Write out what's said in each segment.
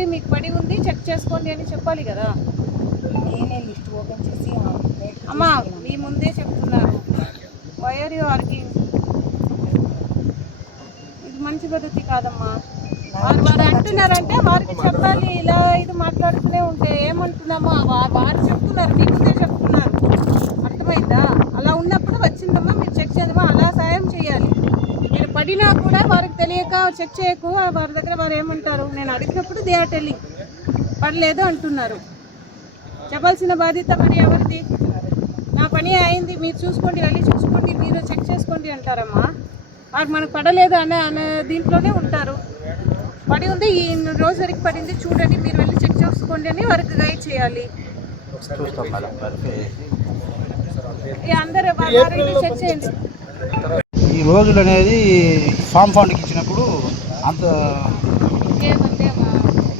చెప్పి మీకు పడి ఉంది చెక్ చేసుకోండి అని చెప్పాలి కదా. నేనే లిస్ట్ ఓపెన్ చేసి అమ్మా మీ ముందే చెప్తున్నారు. Why are you arguing? ఇది మంచి పద్ధతి కాదమ్మా. వారు అంటున్నారంటే వారికి చెప్పాలి. ఇలా ఇది మాట్లాడుతూనే ఉంటే ఏమంటున్నామో వారు చెప్తున్నారు, మీ ముందే చెప్తున్నారు. అర్థమైందా? అలా ఉన్నప్పుడు వచ్చిందమ్మా మీరు చెక్ చేయదమ్మా, అలా సాయం చేయాలి. మీరు పడినా కూడా వారికి తెలియక చెక్ చేయకు, వారి దగ్గర వారు ఏమంటారు? నేను అడిగినప్పుడు దే ఆర్ టెల్లింగ్ పడలేదు అంటున్నారు. చెప్పాల్సిన బాధ్యత మరి ఎవరిది? నా పని అయింది, మీరు చూసుకోండి, వెళ్ళి చూసుకోండి, మీరు చెక్ చేసుకోండి అంటారమ్మా. వారు మనకు పడలేదు అనే దీంట్లోనే ఉంటారు. పడి ఉంది, ఈ రోజు వరకు పడింది చూడండి, మీరు వెళ్ళి చెక్ చేసుకోండి అని వారికి గైడ్ చేయాలి. అందరూ చెక్ చేయండి. ఈ రోజులు అనేది ఫామ్ ఫండ్కి ఇచ్చినప్పుడు అంత ఏమంటే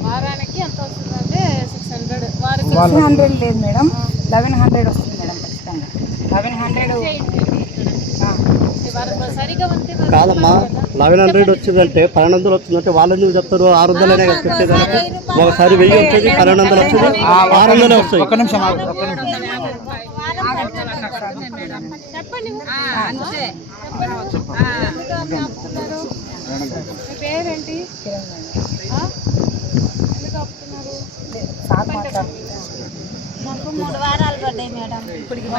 వారానికి ఎంత వస్తుందంటే 600. 600 లేదు మేడం, 1100 వస్తుంది మేడం ఖచ్చితంగా. 1100 కాదమ్మా, 1100 వచ్చిందంటే 1200 వచ్చిందంటే వాళ్ళు ఎందుకు చెప్తారు? 600 పెట్టేది ఒకసారి 1000 వచ్చేది, 1200 వచ్చేది, 600 వస్తాయి. ఒక్క నిమిషం చెప్పండి. మీ పేరేంటి? ఎందుకు ఆపుతున్నారు? మాకు 3 వారాలు పడ్డాయి మేడం.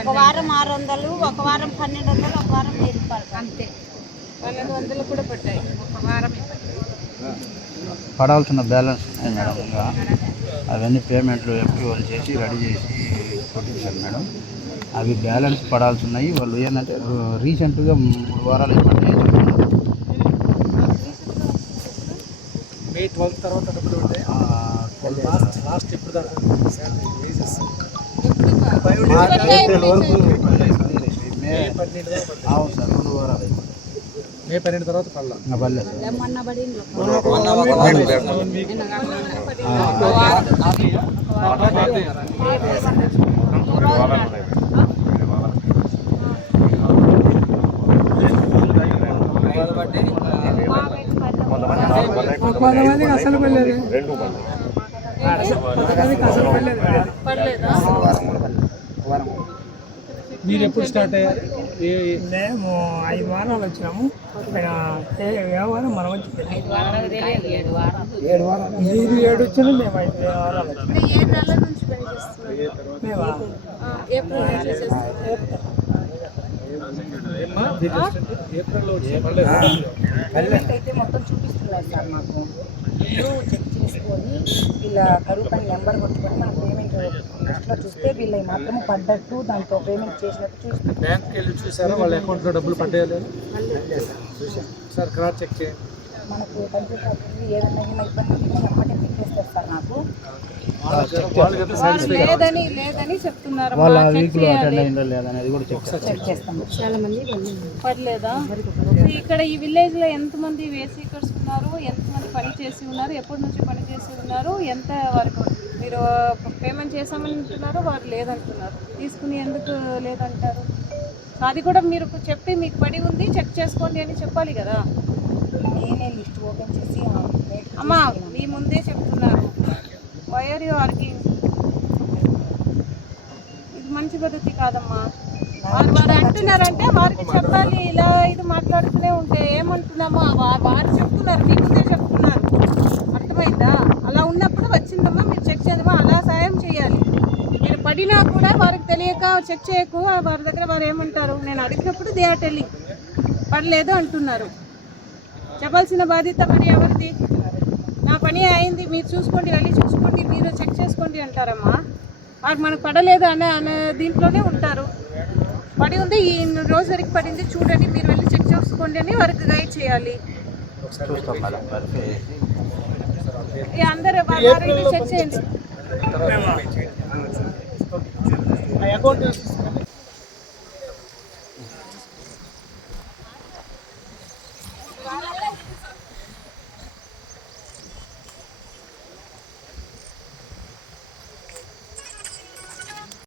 ఒక వారం 600, ఒక వారం 1200, ఒక వారం 1000 రూపాయలు అంతే. 1200 కూడా పడ్డాయి ఒక వారం. పడాల్సిన బ్యాలెన్స్ ఉన్నాయి మేడం. ఇంకా అవన్నీ పేమెంట్లు ఎఫ్టీఓలు చేసి రెడీ చేసి కొట్టించారు మేడం. అవి బ్యాలెన్స్ పడాల్సి ఉన్నాయి. వాళ్ళు ఏంటంటే రీసెంట్గా 3 వారాలు ఇవ్వండి May 12 తర్వాత డబ్బులు ఉంటాయి. లాస్ట్ ఎప్పుడు దాకా ఏప్రిల్ వరకు అవును సార్, 2 వారాలు May 12 తర్వాత పడలా. పర్లేదు సార్. కొంతమందికి అసలు పడలేదు. మీరు ఎప్పుడు స్టార్ట్ అయ్యారు? మేము 5 వారాలు వచ్చినాము. వ్యవహారం మనం వచ్చింది 7 వారాలు. మీరు 7 వచ్చినా మేము 5 వారాలు వచ్చినాము. ఏ నెల నుంచి పని చేస్తున్నారు? మేమా ఏప్రిల్ నుంచి చేస్తున్నారు. ఏప్రిల్లో పేమెంట్ అయితే మొత్తం చూపిస్తున్నారు సార్ మాకు. మీరు చెక్ చేసుకొని వీళ్ళ కరువు పని నెంబర్ కొట్టుకొని మన పేమెంట్ లిస్ట్లో చూస్తే వీళ్ళకి మాత్రమే పడ్డట్టు దాంతో పేమెంట్ చేసినట్టు చూస్తుంది. బ్యాంక్కి వెళ్ళి చూసారా వాళ్ళ అకౌంట్లో డబ్బులు పడ్డాయా? సార్ క్రాస్ చెక్ చేయండి. మనకు కంప్లీట్ అవుతుంది. ఏదైనా ఇబ్బంది ఉంటే ఎమ్మటే పెట్టేస్తారు సార్ నాకు. లేదని చెప్తున్నారు. వాళ్ళ వీక్లో అటెండ్ అయిందో లేదనేది కూడా చెక్ చేస్తాము. చాలా మంది పడలేదా? ఇక్కడ ఈ విలేజ్ లో ఎంతమంది వేసీకర్స్ ఉన్నారు? ఎంతమంది పని చేసి ఉన్నారు? ఎప్పటి నుంచి పని చేసి ఉన్నారు? ఎంత వరకు మీరు పేమెంట్ చేసామని అంటున్నారు, వారు లేదంటున్నారు. తీసుకుని ఎందుకు లేదంటారు? అది కూడా మీరు చెప్పి మీకు పడి ఉంది చెక్ చేసుకోండి అని చెప్పాలి కదా. నేనే లిస్ట్ ఓపెన్ చేసి అమ్మా మీ ముందే చెప్తున్నారు. Why are you arguing? ఇది మంచి పద్ధతి కాదమ్మా. వారు అంటున్నారంటే వారికి చెప్పాలి. ఇలా ఇది మాట్లాడుతూనే ఉంటే ఏమంటున్నామో వారు చెప్తున్నారు, మీ ముందే చెప్తున్నారు. అర్థమైందా? అలా ఉన్నప్పుడు వచ్చిందమ్మా మీరు చెక్ చేయదమ్మా, అలా సాయం చేయాలి. మీరు పడినా కూడా వారికి తెలియక చెక్ చేయకు, వారి దగ్గర వారు ఏమంటారు? నేను అడిగినప్పుడు దే ఆర్ టెల్లింగ్ పడలేదు అంటున్నారు. చెప్పాల్సిన బాధ్యత మరి ఎవరిది? నా పని అయింది, మీరు చూసుకోండి, వెళ్ళి చూసుకోండి, మీరు చెక్ చేసుకోండి అంటారమ్మా. వారు మనకు పడలేదు అనే దీంట్లోనే ఉంటారు. పడి ఉంది, ఈ రోజు వరకు పడింది చూడండి, మీరు వెళ్ళి చెక్ చేసుకోండి అని వారికి గైడ్ చేయాలి. అందరూ చెక్ చేయండి. అకౌంట్